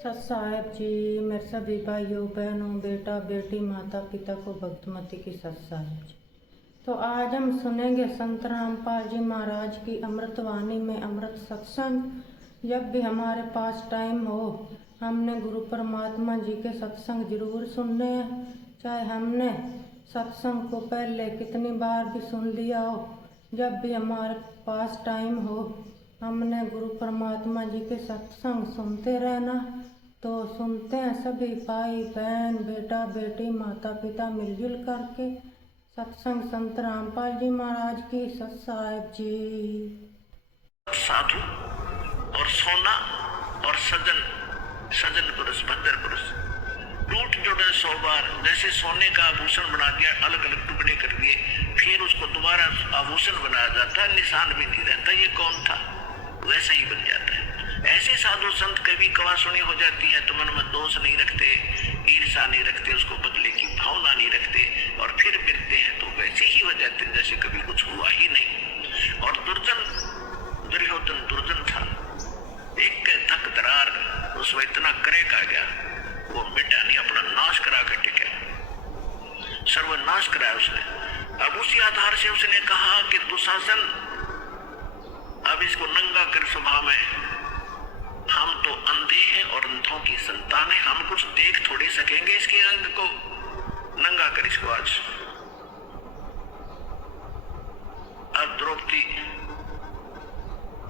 सत साहेब जी, मेरे सभी भाइयों बहनों बेटा बेटी माता पिता को भक्तमती की सत साहेब जी। तो आज हम सुनेंगे संत रामपाल जी महाराज की अमृतवाणी में अमृत सत्संग। जब भी हमारे पास टाइम हो हमने गुरु परमात्मा जी के सत्संग जरूर सुनने हैं, चाहे हमने सत्संग को पहले कितनी बार भी सुन लिया हो। जब भी हमारे पास टाइम हो हमने गुरु परमात्मा जी के सत्संग सुनते रहना। तो सुनते हैं सभी भाई बहन बेटा बेटी माता पिता मिलजुल करके सत्संग संत रामपाल जी महाराज की सत साहेब जी। साधु और सोना और सजन सजन पुरुष भद्र पुरुष टूट जोड़े 100 बार, जैसे सोने का आभूषण बना दिया, अलग अलग टुकड़े कर दिए, फिर उसको दोबारा आभूषण बनाया जाता है, निशान भी नहीं रहता ये कौन था, वैसा ही बन जाता है। ऐसे साधु संत कभी कवासुनी हो जाती है तो मन में दोष नहीं रखते, ईर्षा नहीं रखते, उसको बदले की भावना नहीं रखते और फिर मिलते हैं तो वैसे ही हो जाते हैं जैसे कभी कुछ हुआ ही नहीं। और दुर्योधन दुर्जन था, एक थक दरार उसमें इतना करे का गया, वो मिटा नहीं, अपना नाश करा कर टिके, सर्वनाश कराया उसने। अब उसी आधार से उसने कहा कि दुशासन अब इसको नंगा कर स्वभाव में, हम तो अंधे हैं और अंधों की संतान है, हम कुछ देख थोड़ी सकेंगे इसके अंग को, नंगा कर इसको आज। अब द्रौपदी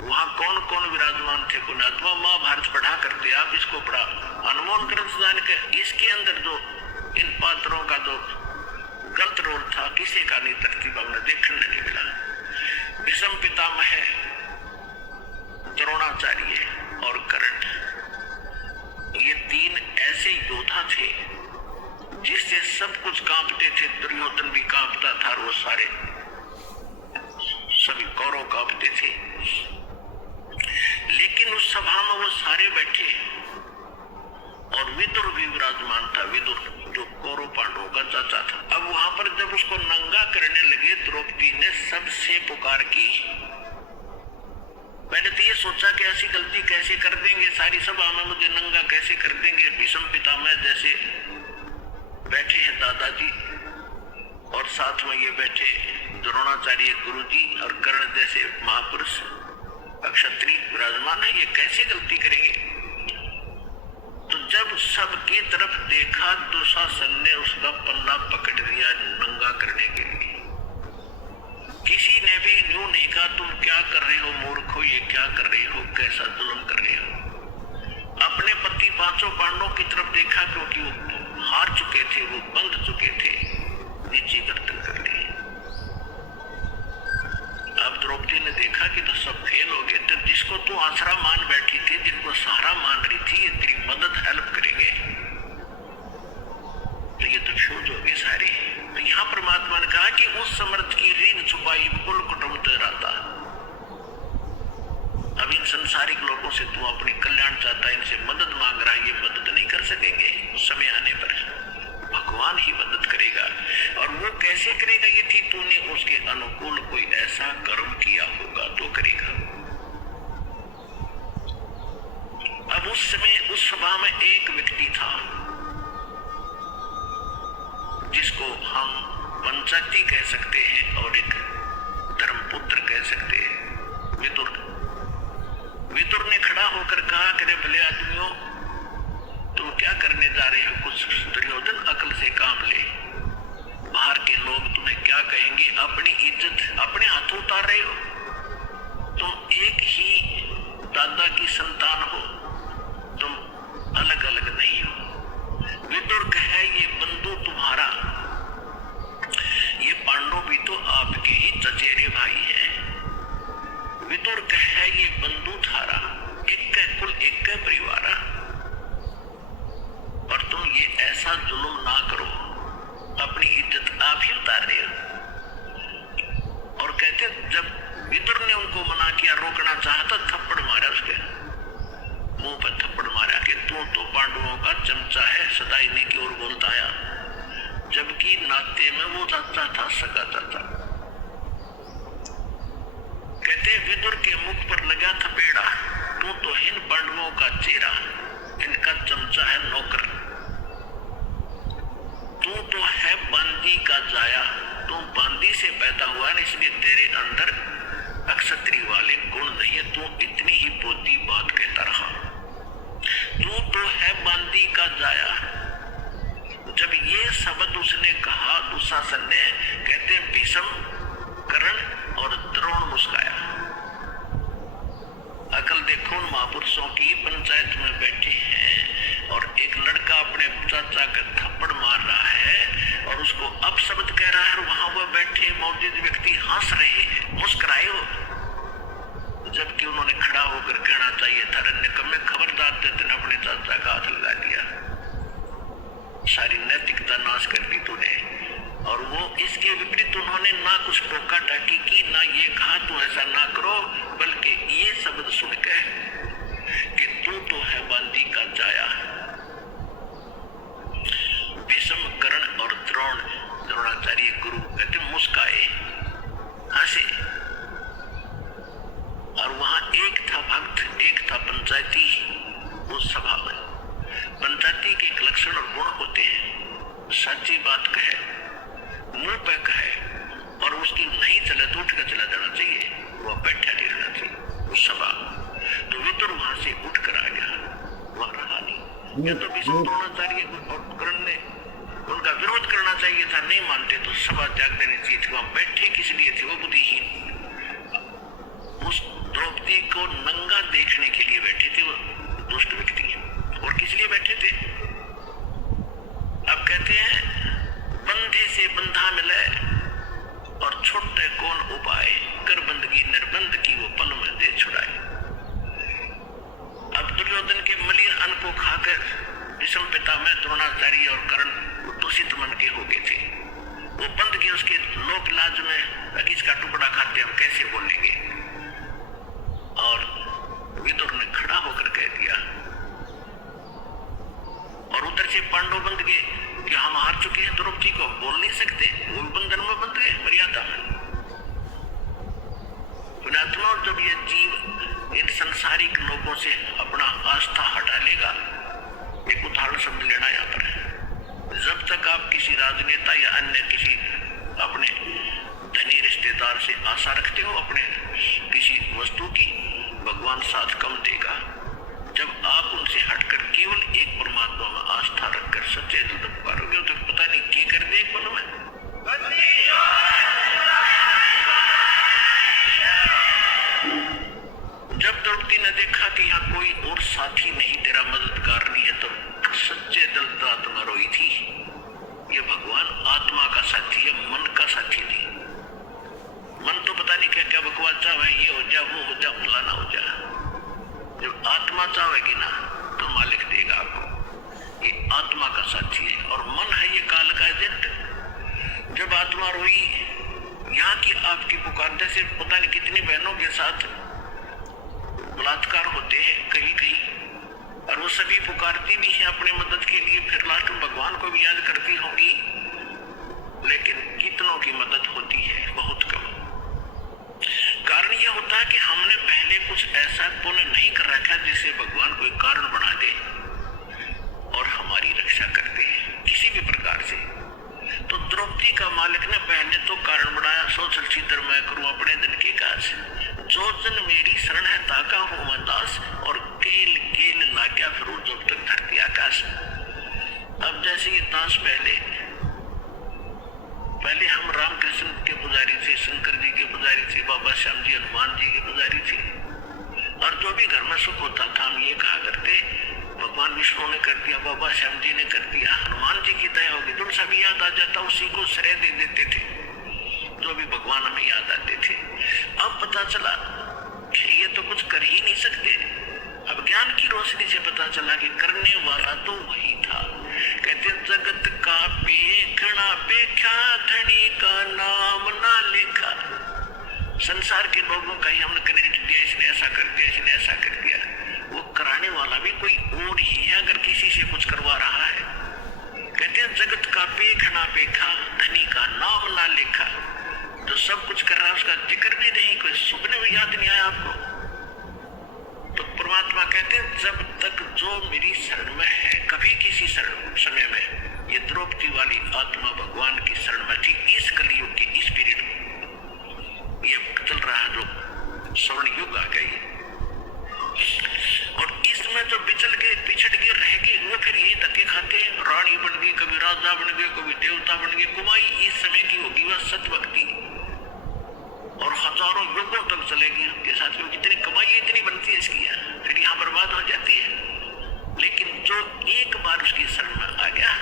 वहां कौन कौन विराजमान थे पुण्यात्मा, महाभारत पढ़ा करते आप, इसको पढ़ा अनमोल ग्रंथ जान के, इसके अंदर जो इन पात्रों का जो गलत रोल था किसी का नहीं तरतीब हमने देखने नहीं मिला। विषम पितामह द्रोणाचार्य और कर्ण, ये 3 ऐसे योद्धा थे जिससे सब कुछ कांपते थे। दुर्योधन भी कांपता था, वो सारे सभी कौरव कांपते थे। लेकिन उस सभा में वो सारे बैठे और विदुर भी विराजमान था, विदुर जो कौरव पांडवों का चाचा था। अब वहां पर जब उसको नंगा करने लगे, द्रौपदी ने सबसे पुकार की। मैंने तो ये सोचा कि ऐसी गलती कैसे कर देंगे, सारी सभा में मुझे नंगा कैसे कर देंगे। भीष्म पितामह जैसे बैठे हैं दादाजी और साथ में ये बैठे द्रोणाचार्य गुरुजी और कर्ण जैसे महापुरुष क्षत्रिय विराजमान है, ये कैसे गलती करेंगे। तो जब सबकी तरफ देखा दुशासन ने उसका पल्ला पकड़ दिया नंगा करने के लिए। किसी ने भी यूं नहीं कहा तुम क्या कर रहे हो मूर्खो, ये क्या कर रहे हो, कैसा जुल्म कर रहे हो। अपने पति 5 पांडवों की तरफ देखा क्योंकि वो हार चुके थे, वो बंध चुके थे, नीचे गर्दन कर ली। अब द्रौपदी ने देखा कि तो सब फेल हो गए, तो जिसको तू आसरा मान बैठी थी, जिनको सहारा मान रही थी, ये तेरी मदद हेल्प करेंगे, तो ये तो फ्यूज हो गए सारे। तो यहाँ परमात्मा ने कहा कि उस समर्थ की रीढ़ छुपाई कुल कुटुंब तेरा था। अब इन संसारिक लोगों से तू अपनी कल्याण चाहता है, इनसे मदद मांग रहा है, ये मदद नहीं कर सकेंगे। समय आने पर भगवान ही मदद करेगा। और वो कैसे करेगा, ये थी तूने उसके अनुकूल कोई ऐसा कर्म किया होगा तो करेगा। अब उस समय उस सभा में एक व्यक्ति था जिसको हम पंचायती कह सकते हैं और एक धर्मपुत्र कह सकते हैं, विदुर। विदुर ने खड़ा होकर कहा कि भले आदमियों तुम क्या करने जा रहे हो, कुछ दुर्योधन अकल से काम ले, बाहर के लोग तुम्हें क्या कहेंगे, अपनी इज्जत अपने हाथों उतार रहे हो। तुम एक ही दादा की संतान हो, तुम अलग अलग नहीं हो। विदुर कहे ये बंधु तुम्हारा, ये पांडव भी तो आपके ही चचेरे भाई हैं। विदुर कहे ये बंधु थारा, एक कुल एक परिवार, और तुम ये ऐसा जुल्म ना करो, अपनी इज्जत आप ही उतार रहे हो। और कहते जब विदुर ने उनको मना किया, रोकना चाहता, थप्पड़ मारा, उसके मुंह पर थप्पड़ मारा कि तू तो पांडवों का चमचा है, सदा इन्हीं की ओर बोलता आया, जबकि नाते में वो चाचा था, सगा चाचा। कहते विदुर के मुख पर लगा थपेड़ा, तू तो इन पांडवों का चेहरा, इनका बच्चा है नौकर। तू तो है बांदी का जाया, तू बांदी से पैदा हुआ है, इसलिए तेरे अंदर अक्षत्री वाले गुण नहीं है, तू इतनी ही बोधी बात कहता रहा। तू तो है बांदी का जाया। जब ये शब्द उसने कहा दुशासन ने, कहते हैं भीष्म, कर्ण और द्रोण मुस्काया। अकल देखो उन महापुरुषों की, पंचायत में बैठे हैं और एक लड़का अपने चाचा का थप्पड़ मार रहा है और उसको अपशब्द कह रहा है, और वहां वो बैठे मौजूद व्यक्ति हंस रहे, मुस्कुराए हो, जबकि उन्होंने खड़ा होकर कहना चाहिए था, निकम्मे खबरदार तेने अपने चाचा का हाथ लगा दिया, सारी नैतिकता नाश कर दी तूने। और वो इसके विपरीत उन्होंने ना कुछ टोका टाकी की, ना ये कहा तू ऐसा ना करो, बल्कि ये शब्द सुन के कि तू तो है बांदी का जाया। भीष्म, कर्ण और द्रोणाचार्य गुरु कहते मुस्काए, हंसे। और वहां एक था भक्त, एक था पंचायती। उस सभा में पंचायती के एक लक्षण और गुण होते हैं, सच्ची बात कहे, मुंह पे कहे, और उसकी नहीं चले तो उठ कर चला जाना चाहिए, वो बैठा नहीं रहना चाहिए उस सभा। तो विदुर वहां से उठ कर आ गया, वहां रहा नहीं। या तो भीष्म, द्रोणाचार्य और कर्ण ने उनका विरोध करना चाहिए था, नहीं मानते तो सभा त्याग देनी चाहिए थी। वहां बैठे किस लिए थे? वो बुद्धिहीन उस द्रौपदी को नंगा देखने के लिए बैठे थे, वो दुष्ट व्यक्ति। और किस लिए बैठे थे? अब कहते हैं बंधे से बंधा मिले और छोटे कौन उपाय, कर बंदगी निर्बंध की वो पल में दे छुड़ाए। अब दुर्योधन के मलिन अन्न को खाकर भीष्म पितामह, द्रोणाचार्य और कर्ण दूषित मन के हो गए थे। वो बंद के उसके लोक लाज में किसका टुकड़ा खाते हम कैसे बोलेंगे। और विदुर ने खड़ा होकर कह दिया, और उधर से पांडव बंद गए कि हम हार चुके हैं, द्रौपदी को बोल नहीं सकते, वो बंधन में बंध गए मर्यादा में। पुण्यात्मा, जब ये जीव इन संसारिक लोगों से अपना आस्था हटा लेगा, एक उदाहरण शब्द लेना यहाँ पर है। जब तक आप किसी राजनेता या अन्य किसी अपने धनी रिश्तेदार से आशा रखते हो अपने किसी वस्तु की, भगवान साथ कम देगा। जब आप उनसे हटकर केवल एक परमात्मा में आस्था रखकर सच्चे दिल से पुकारोगे तो पता नहीं क्या कर दे एक पल में। जब द्रौपदी ने देखा कि यहाँ कोई और साथी नहीं, तेरा मददगार नहीं है, तो सच्चे दिल से आत्मा रोई थी। ये भगवान आत्मा का साथी है, मन का साथी नहीं। मन तो पता नहीं क्या क्या बकवास चाहे, ये हो जा, वो हो जा, फलाना हो जा। जब आत्मा चाहेगी ना तो मालिक देगा आपको। ये आत्मा का साथी है, और मन है ये काल का एजेंट। जब आत्मा रोई, यहाँ की आपकी पुकार, जैसे पता नहीं कितनी बहनों के साथ बलात्कार होते हैं कहीं कहीं, और वो सभी पुकारती भी हैं अपने मदद के लिए, फिर लास्ट में भगवान को भी याद करती होंगी, लेकिन कितनों की मदद होती है? बहुत कम। कारण यह होता है कि हमने पहले कुछ ऐसा पुण्य नहीं कर रखा जिससे भगवान कोई कारण बना दे और हमारी रक्षा कर दे किसी भी प्रकार से। तो द्रौपदी का मालिक ने पहले तो कारण बनाया, सोचल छिद्र मैं करूं अपने दिन की काज, जो जन मेरी शरण है ताका हूं मैं दास, और केल केल लाग्या फिर जब तक धरती आकाश। अब जैसे ये दास पहले हम रामकृष्ण के पुजारी थे, शंकर जी के पुजारी थे, बाबा श्याम जी, हनुमान जी के पुजारी थे, और जो भी घर में सुख होता था हम ये कहा करते, भगवान विष्णु ने कर दिया, बाबा श्याम जी ने कर दिया, हनुमान जी की दया होगी, तो सभी याद आ जाता, उसी को श्रेय दे देते थे, जो भी भगवान हमें याद आते थे। अब पता चला कि ये तो कुछ कर ही नहीं सकते। अब ज्ञान की रोशनी से पता चला कि करने वाला तो वही था। कहते जगत का पेखना पेख्या, धनी का नाम ना लिखा। संसार के लोगों का ही हमने क्रेडिट दिया, इसने ऐसा कर दिया, इसने ऐसा कर दिया। वो कराने वाला भी कोई और ही है अगर किसी से कुछ करवा रहा है। कहते हैं जगत का पेखना पेखा, धनी का नाम ना लिखा। जो सब कुछ कर रहा है उसका जिक्र भी नहीं, कोई सुपने में याद नहीं आया आपको। तो परमात्मा कहते हैं जब तक जो मेरी शरण में है शरण समय में ये द्रौपदी वाली आत्मा भगवान की शरण में थी। इस कलयुग के इस पीरियड में ये चल रहा है जो स्वर्ण युग आ गई, और इसमें जो बिछड़ के रह गए वो फिर यही धक्के खाते हैं। रानी बन गई, कभी राजा बन गए, कभी देवता बन गए। कुमाई इस समय की होगी वह सत्य भक्ति, और हजारों युगों तक चलेगी उनके साथ। में कितनी कमाई इतनी बनती है इसकी, फिर यहाँ बर्बाद हो जाती है। लेकिन जो एक बार उसकी शरण में आ गया,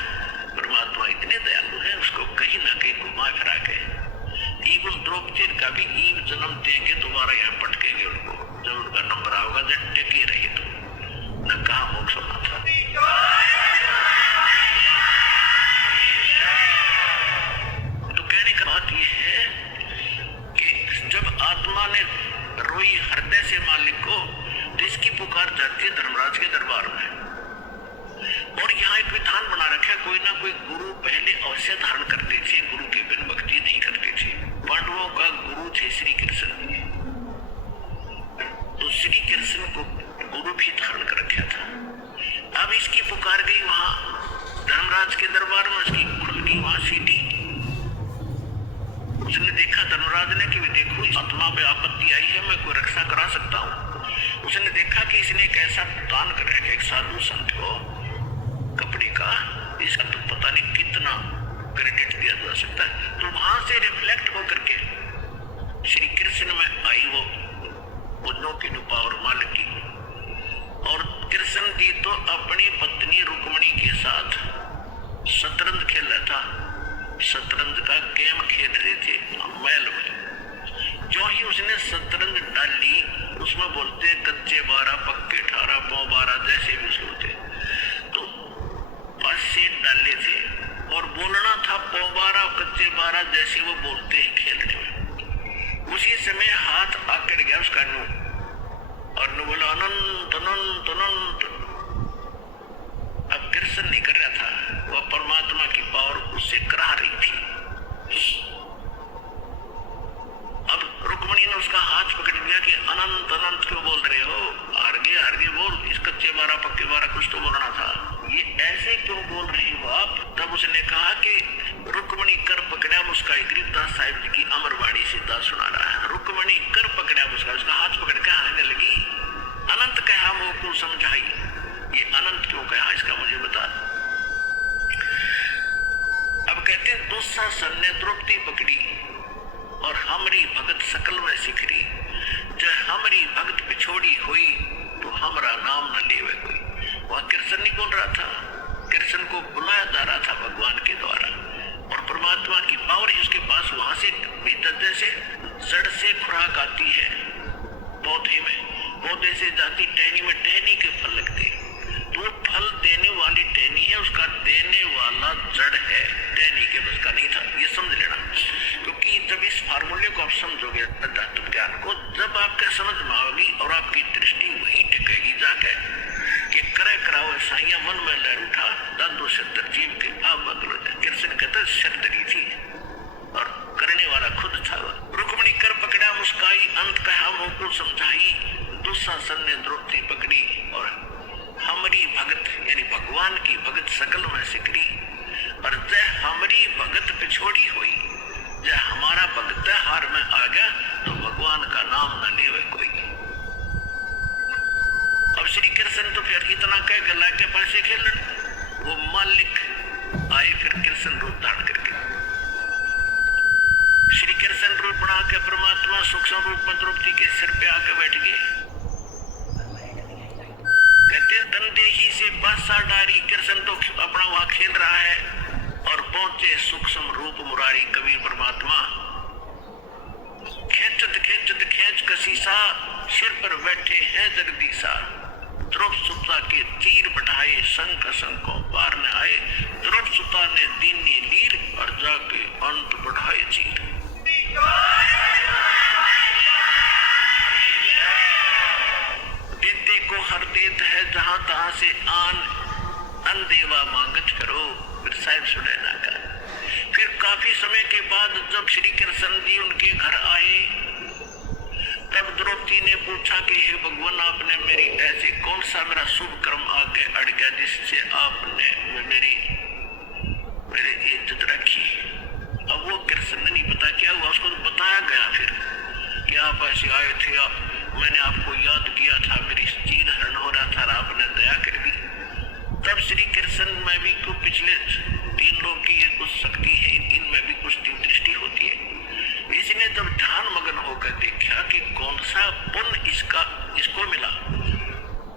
परमात्मा इतने दयालु है, उसको कहीं ना कहीं घुमा फिरा के इवन द्रौपदी का भी ईव जन्म देंगे, दोबारा यहाँ पटकेंगे उनको। जब उनका नंबर आओगा जब टिके रहे तो न कहा मोक्ष होना था। तो कहने का बात यह है कि जब आत्मा ने रोई हृदय से मालिक को, तो इसकी पुकार जाती है धर्मराज के दरबार में। और यहाँ एक विधान बना रखा है, कोई ना कोई गुरु पहले अवश्य धारण करते थे, गुरु के बिन भक्ति नहीं करते थे। पांडवों का गुरु थे श्री कृष्ण, तो श्री कृष्ण को गुरु भी धारण कर रखा था। अब इसकी पुकार गई वहां धर्मराज के दरबार में, उसकी खुल गई वहां सीटी। उसने देखा धर्मराज ने कि देखो आत्मा पे आपत्ति आई है, मैं कोई रक्षा करा सकता हूँ। उसने देखा कि इसने एक ऐसा दान कर रखा एक साधु संत को कपड़े का, इसका तो पता नहीं कितना क्रेडिट दिया जा सकता है। तो वहां से रिफ्लेक्ट होकर के श्री कृष्ण में आई वो उन्नों की रूपा और मालिक की। और कृष्ण जी तो अपनी पत्नी रुक्मणी के साथ शतरंज खेल रहा था, शतरंज का गेम खेल रहे थे महल में। जो ही उसने शतरंज डाली, उसमें बोलते कच्चे 12 पक्के 18 पौ 12 जैसे भी उसके होते, तो 5 सेट डाले थे और बोलना था पौ 12 कच्चे 12 जैसे वो बोलते हैं खेलने में। उसी समय हाथ आकर गया उसका नु, और नु बोला अनंत अनंत अनंत। अब कृष्ण नहीं कर रहा था, वह परमात्मा की पावर उससे करा रही थी। अब रुक्मणी ने उसका हाथ पकड़ लिया कि अनंत अनंत क्यों बोल रहे हो, हार गए बोल, इस कच्चे 12 पक्के 12 कुछ तो बोलना था, ये ऐसे क्यों बोल रही हो आप। तब उसने कहा कि रुक्मणी कर पकड़ा मुस्का, गरीबदास साहिब जी की अमरवाणी से दास सुना रहा है। रुक्मणी कर पकड़ा मुस्का, उसका हाथ पकड़ के आने लगी। अनंत कहा मोह को समझाई, ये अनंत क्यों कहा इसका मुझे बता। अब कहते हैं दुस्शासन ने द्रौपदी पकड़ी और हमारी भगत सकल में सिखरी, जब हमारी भगत पिछोड़ी हुई तो हमारा नाम न लेवे कोई। वह कृष्ण नहीं बोल रहा था, कृष्ण को बुलाया जा रहा था भगवान के द्वारा, और परमात्मा की पावर ही उसके पास वहां से भीतर जैसे जड़ से खुराक आती है पौधे में, पौधे से जाती टहनी में, टहनी के फल लगते, तो फल देने वाली टहनी है, उसका देने वाला जड़ है, टहनी के बस का नहीं था। ये समझ लेना, क्योंकि जब इस फार्मूले को आप समझोगे धातु ज्ञान को, जब आपके समझ में आओगी और आपकी दृष्टि वही टिकेगी जाके कि करे कराओ साइया मन में लहर उठा दादो से तरजीव के आप बदलो जाए। कृष्ण कहते शरदरी थी और करने वाला खुद था। रुक्मणी कर पकड़ा मुस्काई, अंत कहा मोह को समझाई, दुस्शासन ने द्रौपदी पकड़ी और हमारी भगत यानी भगवान की भगत सकल में सिकड़ी। और जय हमारी भगत पिछोड़ी हुई, जय हमारा भगत हार में आ गया तो भगवान का नाम न लेवे कोई। अब श्री कृष्ण तो फिर इतना कह के लाके पैसे खेलन, वो मालिक आए फिर कृष्ण रूप धारण करके। श्री कृष्ण रूप बना के परमात्मा सूक्ष्म रूप में द्रौपदी के सिर पे आके बैठ गए। कहते धंधे ही से बादशाह डारी, कृष्ण तो अपना वहां खेल रहा है और पहुंचे सूक्ष्म रूप मुरारी कबीर परमात्मा। खेचत खेचत खेच कसीसा, सिर पर बैठे हैं जगदीशा। द्रौप सुता के तीर बढ़ाए, शंख शंखों पार न आए। द्रौप सुता ने दीनी लीर और जाके अंत बढ़ाए चीर। देते को हर देत है जहां तहां से आन, अनदेवा मांगत करो। फिर साहिब सुनैना का फिर काफी समय के बाद जब श्री कृष्ण जी उनके घर आए तब द्रौपदी ने पूछा कि हे भगवान, आपने मेरी ऐसे कौन सा मेरा शुभ कर्म आगे अड़ गया जिससे आपने मेरी इज्जत रखी। अब वो कृष्ण ने नहीं पता क्या हुआ, उसको तो बताया गया फिर कि आप ऐसे आए थे, मैंने आपको याद किया था, मेरी चीर हरण हो रहा था, आपने दया कर दी। तब श्री कृष्ण में भी को पिछले 3 लोग की ये कुछ शक्ति है, इनमें भी कुछ दृष्टि होती है। इसने जब ध्यान मगन होकर देखा कि कौन सा पुण्य इसको मिला,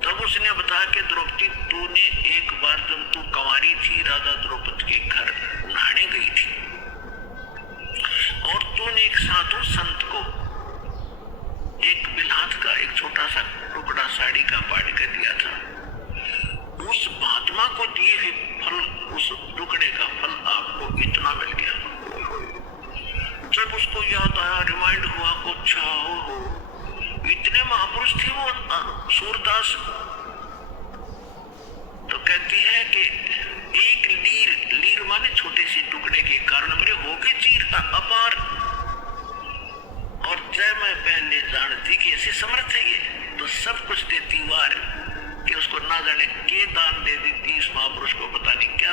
तब उसने बताया कि द्रौपदी, तूने एक बार जब तू कंवारी थी राजा द्रौपदी के घर नहाने गई थी और तूने एक साधु संत को एक बिलात का एक छोटा सा टुकड़ा साड़ी का बांट कर दिया था। उस महात्मा को दिए हुए फल, उस टुकड़े का फल आपको इतना मिल गया। जब उसको याद आया, रिमाइंड हुआ को अच्छा हो इतने महापुरुष थे वो सूरदास। तो कहती है कि एक लीर माने छोटे से टुकड़े के कारण मेरे हो गए चीर का अपार। और जय मैं पहले जानती कि ऐसे समर्थ है ये, तो सब कुछ देती वार कि उसको ना जाने के दान दे देती, इस महापुरुष को पता नहीं क्या